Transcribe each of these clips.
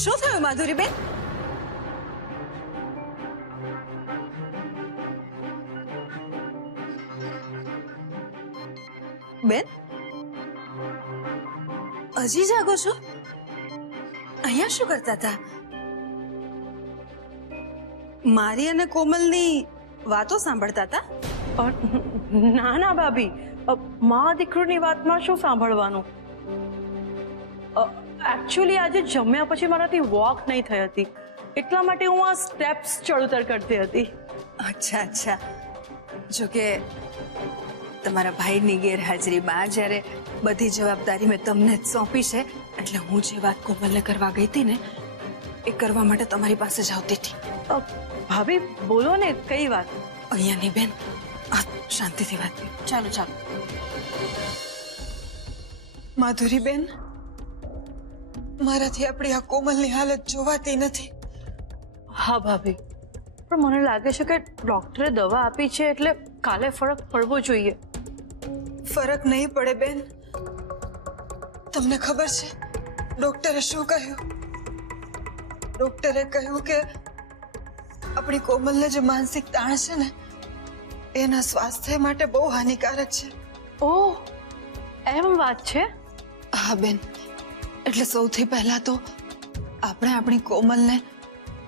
શું થયું માધુરીબેન? બેન, હજી જાગો છો? અહીંયા શું કરતા હતા? મારી અને કોમલની વાતો સાંભળતા હતા? ના ના ભાભી, મા દીકરીની વાતમાં શું સાંભળવાનું? એકચ્યુઅલી આજે જમ્યા પછી મારાથી વોક નહીં થઈ હતી, એટલા માટે હું આ સ્ટેપ્સ ચડઉતર કરતી હતી. અચ્છા અચ્છા. જો કે તમારા ભાઈની ગેરહાજરીમાં જ્યારે બધી જવાબદારી મેં તમને જ સોંપી છે, એટલે હું જે વાત કોમલને કરવા ગઈ હતી ને એ કરવા માટે તમારી પાસે જ આવતી હતી. ભાભી બોલો ને, કઈ વાત? અહીંયાની બેન, આ શાંતિથી વાત કરી. ચાલો ચાલો. માધુરી બેન, મારાથી આપણી આ કોમલની હાલત જોવાતી નથી. હા ભાભી, પણ મને લાગે છે કે ડોક્ટરે દવા આપી છે એટલે કાલે ફરક પડવો જોઈએ. ફરક નહીં પડે બેન. તમને ખબર છે ડોક્ટરે શું કહ્યું? ડોક્ટરે કહ્યું કે આપણી કોમલને જે માનસિક તાણ છે ને એના સ્વાસ્થ્ય માટે બહુ હાનિકારક છે. ઓહ, એમ વાત છે? હા બેન, એટલે સૌથી પહેલા તો આપણે આપણી કોમલને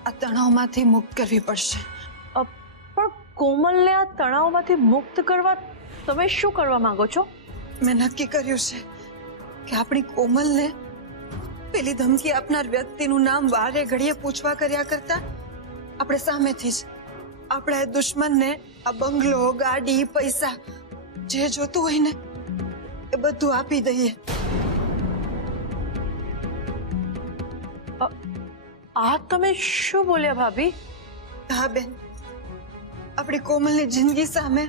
આ તણાવમાંથી મુક્ત કરવી પડશે. પણ કોમલને આ તણાવમાંથી મુક્ત કરવા તમે શું કરવા માંગો છો? મેં નક્કી કર્યું છે કે આપણી કોમલને પેલી ધમકી આપનાર વ્યક્તિનું નામ વારે ઘડીએ પૂછવા કર્યા કરતા આપણે સામેથી જ આપણા દુશ્મનને આ બંગલો, ગાડી, પૈસા જે જોતું હોય ને એ બધું આપી દઈએ. આ તમે શું બોલ્યા ભાભી? હા બેન, આપણી કોમલની જિંદગી સામે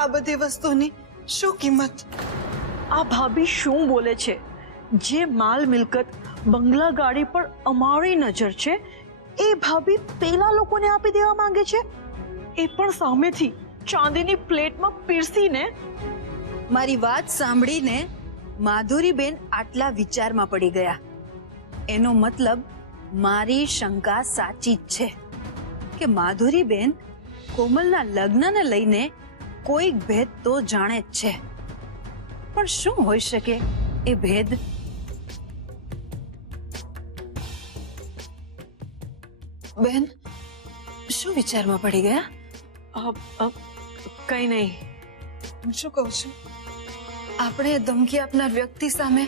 આ બધી વસ્તુની શું કિંમત? આ ભાભી શું બોલે છે? જે માલ મિલકત, બંગલા, ગાડી પર અમારી નજર છે એ ભાભી પેલા લોકોને આપી દેવા માંગે છે, એ પણ સામેથી ચાંદીની પ્લેટમાં પીરસીને. મારી વાત સાંભળીને માધુરીબેન આટલા વિચારમાં પડી ગયા. એનો મતલબ મારી શંકા સાચી જ છે કે માધુરીબેન કોમલના લગ્નને લઈને કોઈક ભેદ તો જાણે જ છે. પણ શું હોઈ શકે એ ભેદ? બેન, શું વિચારમાં પડી ગયા? કઈ નહીં. હું શું કહું છું, આપણે ધમકી આપનાર વ્યક્તિ સામે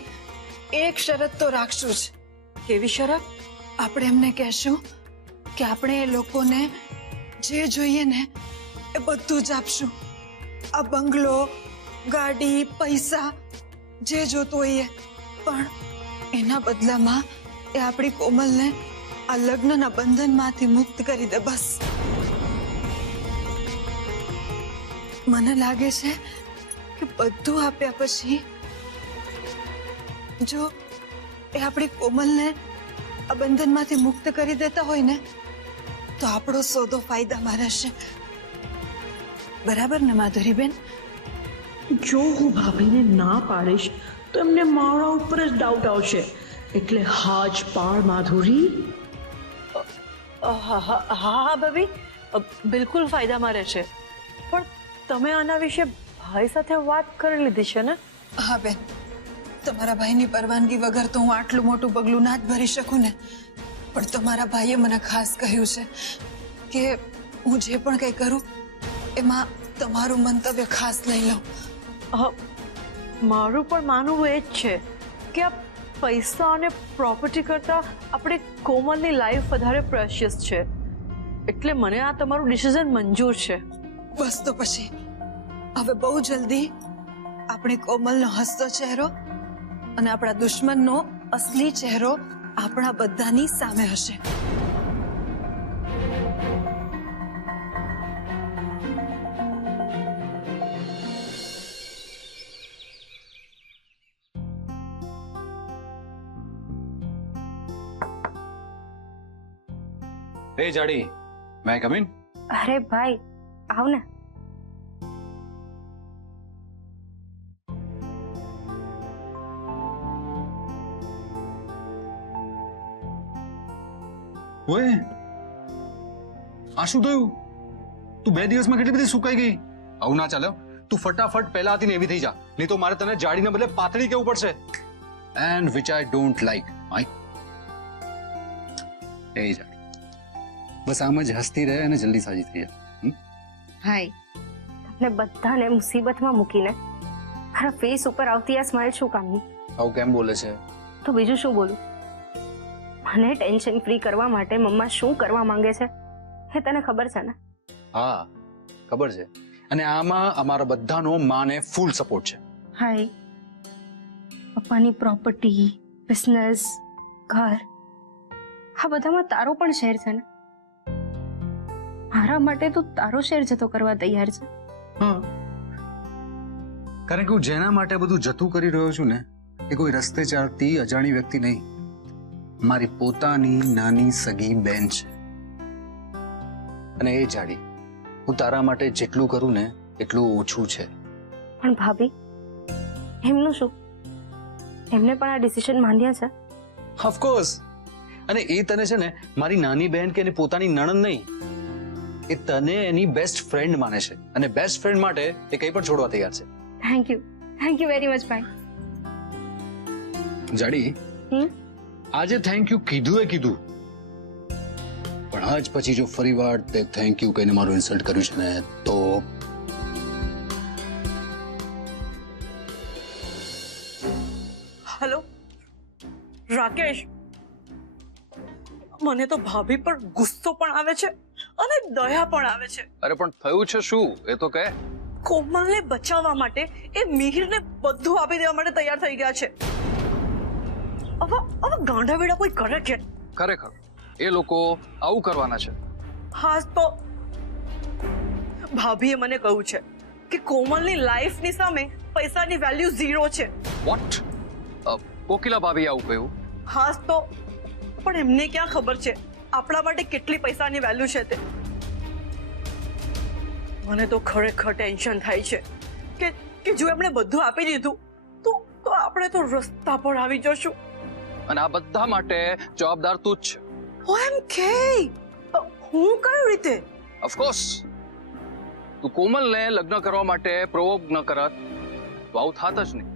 એક શરત તો રાખશું જ. કેવી શરત? આપણે એમને કહેશું કે આપણે એ લોકોને જે જોઈએ ને એ બધું જ આપશું. આ બંગલો, ગાડી, પૈસા જે જોતું હોય, પણ એના બદલામાં એ આપણી કોમલને આ લગ્નના બંધનમાંથી મુક્ત કરી દે, બસ. મને લાગે છે કે બધું આપ્યા પછી જો એ આપણી કોમલને આ બંધનમાંથી મુક્ત કરી દેતા હોય ને તો આપણો સોદો ફાયદામાં રહેશે. બરાબર ને માધુરીબેન? જો હું ભાભીને ના પાડીશ તો એમને મારા ઉપર જ ડાઉટ આવશે, એટલે હા જ પાડ માધુરી. હા ભાભી, બિલકુલ ફાયદામાં રહેશે. પણ તમે આના વિશે ભાઈ સાથે વાત કરી લીધી છે ને? હા બેન, તમારા ભાઈની પરવાનગી વગર તો હું આટલું મોટું પગલું ના જ ભરી શકું ને. પણ તમારા ભાઈએ મને ખાસ કહ્યું છે કે હું જે પણ કંઈ કરું એમાં તમારું મંતવ્ય ખાસ લઈ લઉં. મારું પણ માનવું એ જ છે કે આ પૈસા અને પ્રોપર્ટી કરતાં આપણે કોમલની લાઈફ વધારે પ્રેશિયસ છે, એટલે મને આ તમારું ડિસિઝન મંજૂર છે. બસ તો પછી હવે બહુ જલ્દી આપણે કોમલનો હસતો ચહેરો અને આપણા દુશ્મનનો અસલી ચહેરો આપણા બધાની સામે હશે. Hey जाड़ी, may I come in? अरे भाई आओ ना. ઓય આ શું થયું? તું 2 દિવસમાં કેટલી બધી સુકાઈ ગઈ? આવું ના ચાલે. તું ફટાફટ પહેલા હતી ને એવી થઈ જા, નહીં તો મારે તને જાડીને બદલે પાતળી કહેવું પડશે. And which I don't like. એ જાડી, બસ આમ જ હસતી રહે અને જલ્દી સાજી થઈ જા. ભાઈ તમને બધાને મુસીબતમાં મૂકીને મારા ફેસ ઉપર આવતી આ સ્માઇલ શું કામની? આવું કેમ બોલે છે? તો બીજું શું બોલું? મને ટેન્શન ફ્રી કરવા માટે મમ્મા શું કરવા માંગે છે એ તને ખબર છે ને? હા ખબર છે, અને આમાં અમારા બધાનો માને ફૂલ સપોર્ટ છે. હાય, પપ્પાની પ્રોપર્ટી, બિઝનેસ, ઘર, આ બધામાં તારો પણ શેર છે ને? મારા માટે તું તારો શેર જતો કરવા તૈયાર છે? હા, કારણ કે હું જેના માટે બધું જતું કરી રહ્યો છું ને, એ કોઈ રસ્તે ચાલતી અજાણી વ્યક્તિ નહીં, મારી પોતાની નાની સગી બેન છે. અને એ જાડી, હું તારા માટે જેટલું કરું ને એટલું ઓછું છે. પણ ભાભી, એમનું શું? એમને પણ આ ડિસિઝન માન્યા છે? ઓફકોર્સ. અને એ તને છે ને મારી નાની બહેન કે એની પોતાની નણંદ નહીં, એ તને એની બેસ્ટ ફ્રેન્ડ માને છે, અને બેસ્ટ ફ્રેન્ડ માટે એ કંઈ પણ છોડવા તૈયાર છે. થેન્ક યુ વેરી મચ ભાઈ. જાડી, આજે થેન્ક યુ કીધું એ કીધું, પણ આજ પછી જો ફરીવાર તે થેન્ક યુ કહીને મારું ઇન્સલ્ટ કર્યું છે ને તો હેલો રાકેશ, મને તો ભાભી પર ગુસ્સો પણ આવે છે અને દયા પણ આવે છે. અરે પણ થયું છે શું એ તો કહે. કોમલને બચાવવા માટે એ મિહિરને બધું આપી દેવા માટે તૈયાર થઈ ગયા છે. હવે ગાંડા વેડા કોઈ કરે કે? ખરેખર એ લોકો આવું કરવાના છે. હા તો ભાભીએ મને કહ્યું છે કે કોમલની લાઈફની સામે પૈસાની વેલ્યુ 0 છે. વોટ? કોકિલા ભાભી આવું કહ્યું? હા તો પણ એમને ક્યાં ખબર છે આપણા માટે કેટલી પૈસાની વેલ્યુ છે તે. મને તો ખરેખર ટેન્શન થાય છે કે જો એમણે બધું આપી દીધું તો આપણે તો રસ્તા પર આવી જશું. અને આ બધા માટે જવાબદાર તું જ છે. OMG, હું કઈ રીતે? ઓફકોર્સ, તું કોમલને લગ્ન કરવા માટે પ્રોવોક ન કરત તો આવું થાત જ નહીં.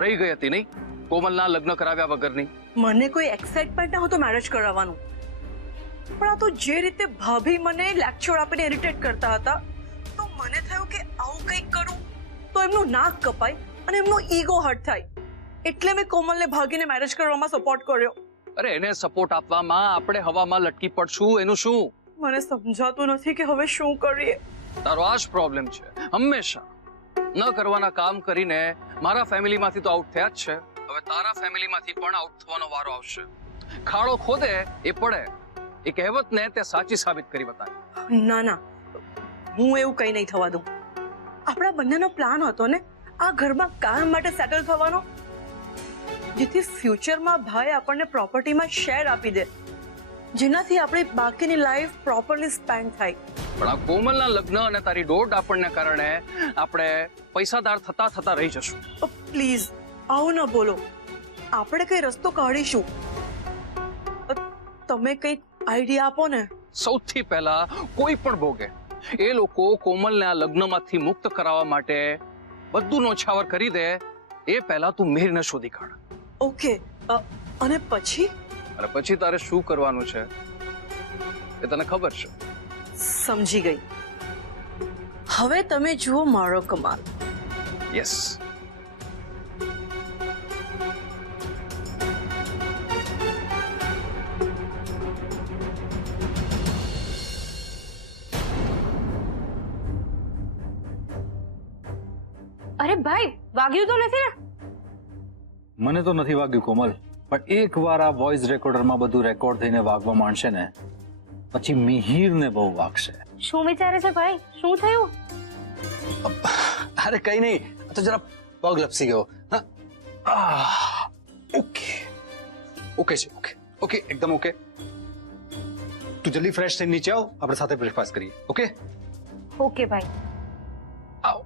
રહી ગઈ હતી નહીં કોમલના લગ્ન કરાવ્યા વગરની? મને કોઈ એક્સાઇટમેન્ટ ન હતું મેરેજ કરાવવાનું, પણ આ તો જે રીતે ભાભી મને લેક્ચર આપીને ઇરિટેટ કરતા હતા, તો મને થયું કે આવું કંઈક કરું તો એમનું નાક કપાય અને એમનો ઈગો હર્ટ થાય. એટલે મેં કોમલને ભાગીને મેરેજ કરવામાં સપોર્ટ કર્યો. અરે એને સપોર્ટ આપવામાં આપણે હવામાં લટકી પડશું એનું શું? મને સમજાતું નથી કે હવે શું કરીએ. તારો આ જ પ્રોબ્લેમ છે. હંમેશા ન કરવાના કામ કરીને મારા ફેમિલીમાંથી તો આઉટ થયા જ છે, હવે તારા ફેમિલીમાંથી પણ આઉટ થવાનો વારો આવશે. ખાડો ખોદે એ પડે, એ કહેવતને તે સાચી સાબિત કરી બતાવી. ના ના, હું એવું કંઈ નહીં થવા દઉં. આપણા બંનેનો પ્લાન હતો ને આ ઘરમાં કાયમ માટે સેટલ થવાનો, જેથી ફ્યુચરમાં ભાઈ આપણને પ્રોપર્ટીમાં શેર આપી દે, જેનાથી આપણી બાકીની લાઈફ પ્રોપરલી સ્પેન્ડ થાય. પણ આ કોમલના લગ્ન અને તારી દોડ આપણને કારણે આપણે પૈસાદાર થતા થતા રહી જશું. પ્લીઝ આવું ન બોલો, આપણે કઈ રસ્તો કાઢીશું. તમે કંઈક આઈડિયા આપો ને. સૌથી પહેલા કોઈ પણ ભોગે એ લોકો કોમલને આ લગ્નમાંથી મુક્ત કરાવવા માટે બધું નોછાવર કરી દે એ પહેલા તું મિહિરને શોધી કાઢ. ઓકે, અને પછી? અને પછી તારે શું કરવાનું છે એ તને ખબર છે. સમજી ગઈ. હવે તમે જુઓ મારો કમાલ. યસ. અરે ભાઈ, વાગ્યું તો નથી ને? મને તો નથી વાગ્યું કોમલ, પણ એકવાર આ વોઇસ રેકોર્ડરમાં બધું રેકોર્ડ થઈને વાગવા માંડશે ને પછી મિહિરને બહુ વાગશે. શું વિચારે છે ભાઈ? શું થયું? અરે કઈ નહીં, તો જરા પગ લપસી ગયો. ઓકે ઓકે છે, ઓકે ઓકે, એકદમ ઓકે. તું જલ્દી ફ્રેશ થઈને નીચે આવ, આપણે સાથે બ્રેકફાસ્ટ કરીએ. ઓકે ઓકે ભાઈ. આવ.